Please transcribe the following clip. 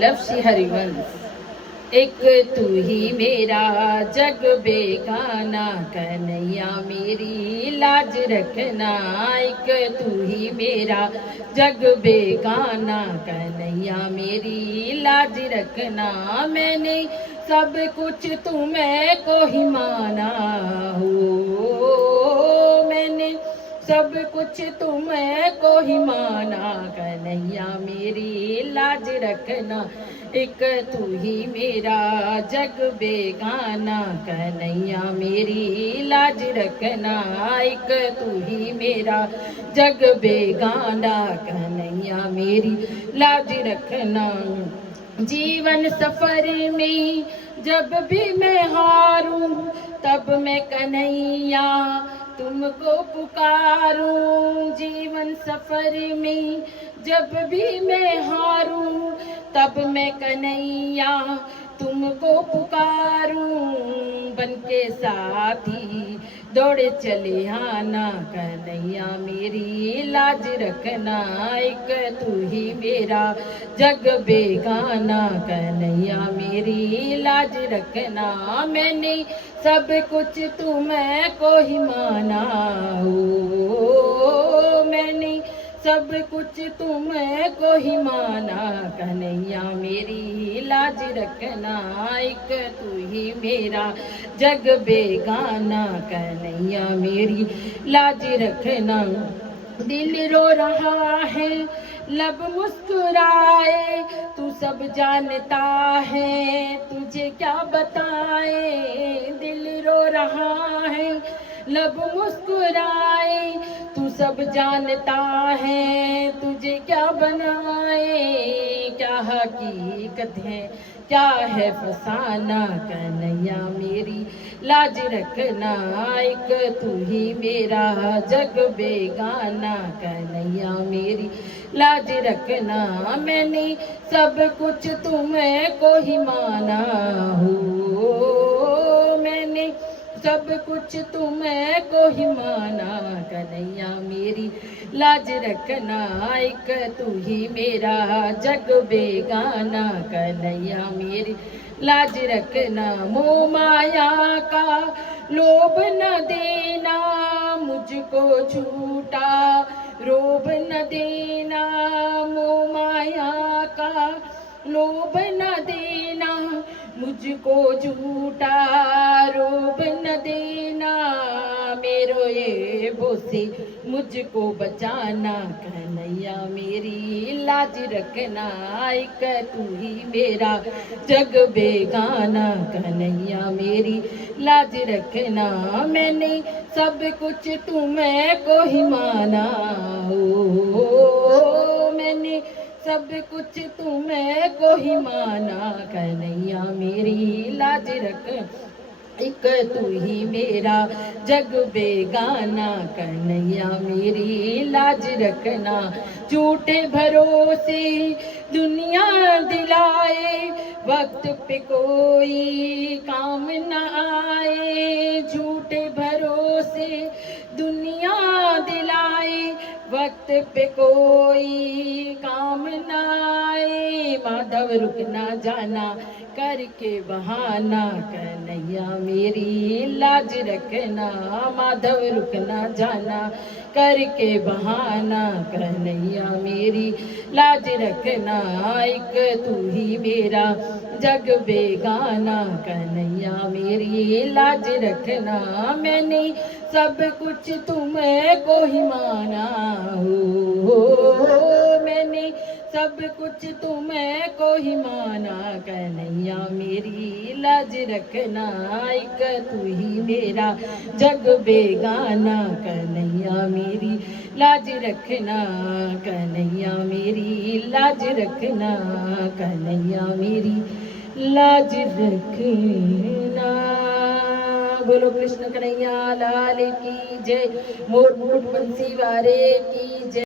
लफ्सी हरिवंश। एक तू ही मेरा जग बेगाना, कन्हैया मेरी लाज रखना। एक तू ही मेरा जग बेगाना, कन्हैया मेरी लाज रखना। मैंने सब कुछ तुम्हें को ही माना हो, मैंने सब कुछ तुम्हें को ही माना। कन्हैया मेरी लाज रखना। एक तू ही मेरा जग बेगाना, कन्हैया मेरी लाज रखना। एक तू ही मेरा जग बेगाना, कन्हैया मेरी लाज रखना। जीवन सफर में जब भी मैं हारूं, तब मैं कन्हैया तुमको पुकारूं। जीवन सफर में जब भी मैं हारूं, तब मैं कन्हैया तुमको पुकारूं। बन के साथी दौड़े चले आना, कन्हैया मेरी लाज रखना। एक तू ही मेरा जग बेगाना, कन्हैया मेरी लाज रखना। मैंने सब कुछ तुम्हें को ही माना हो, मैंने सब कुछ तुम्हें को ही माना। कन्हैया मेरी लाज रखना। एक तू ही मेरा जग बेगाना, कन्हैया मेरी लाज रखना। दिल रो रहा है लब मुस्कुराए, तू सब जानता है तुझे क्या बताए। दिल रो रहा है लब मुस्कुराए, तू सब जानता है तुझे क्या बनाए। क्या हकीकत है क्या है फसाना, कन्हैया मेरी लाज रखना। एक तू ही मेरा जग बेगाना, कन्हैया मेरी लाज रखना। मैंने सब कुछ तुम्हें को ही माना हो, मैंने सब कुछ तुम्हें को ही माना। कन्हैया मेरी लाज रखना। एक तू ही मेरा जग बेगाना, कन्हैया मेरी लाज रखना। मोह माया का लोभ न देना, मुझको झूठा रोब न देना। मोह माया का लोभ न देना, मुझको झूठा रोब न देना। मेरो ये बोसे मुझको बचाना, कन्हैया मेरी लाज रखना। एक तू ही मेरा जग बेगाना, कन्हैया मेरी लाज रखना। मैंने सब कुछ तुम्हें को ही माना हो, मैंने सब कुछ तुम्हें को ही माना। कन्हैया मेरी लाज रख। एक तू ही मेरा जग बेगाना, कन्हैया मेरी लाज रखना। झूठे भरोसे दुनिया दिलाए, वक्त पे कोई काम न आए। झूठे भरोसे दुनिया दिलाए, वक्त पे कोई काम न आए। माधव रुक ना जाना करके बहाना, कन्हैया मेरी लाज रखना। माधव रुक ना जाना करके बहाना, कन्हैया मेरी लाज रखना। एक तू ही मेरा जग बेगाना, कन्हैया मेरी लाज रखना। मैंने सब कुछ तुम्हें को ही माना हो, मैंने सब कुछ तुम्हें को ही माना। कन्हैया मेरी लाज रखना। एक तू ही मेरा जग बेगाना, कन्हैया मेरी लाज रखना। कन्हैया मेरी लाज रखना, कन्हैया मेरी लाज रखना। बोलो कृष्ण कन्हैया लाल की जय। मोर मोर बंसी वारे की जय।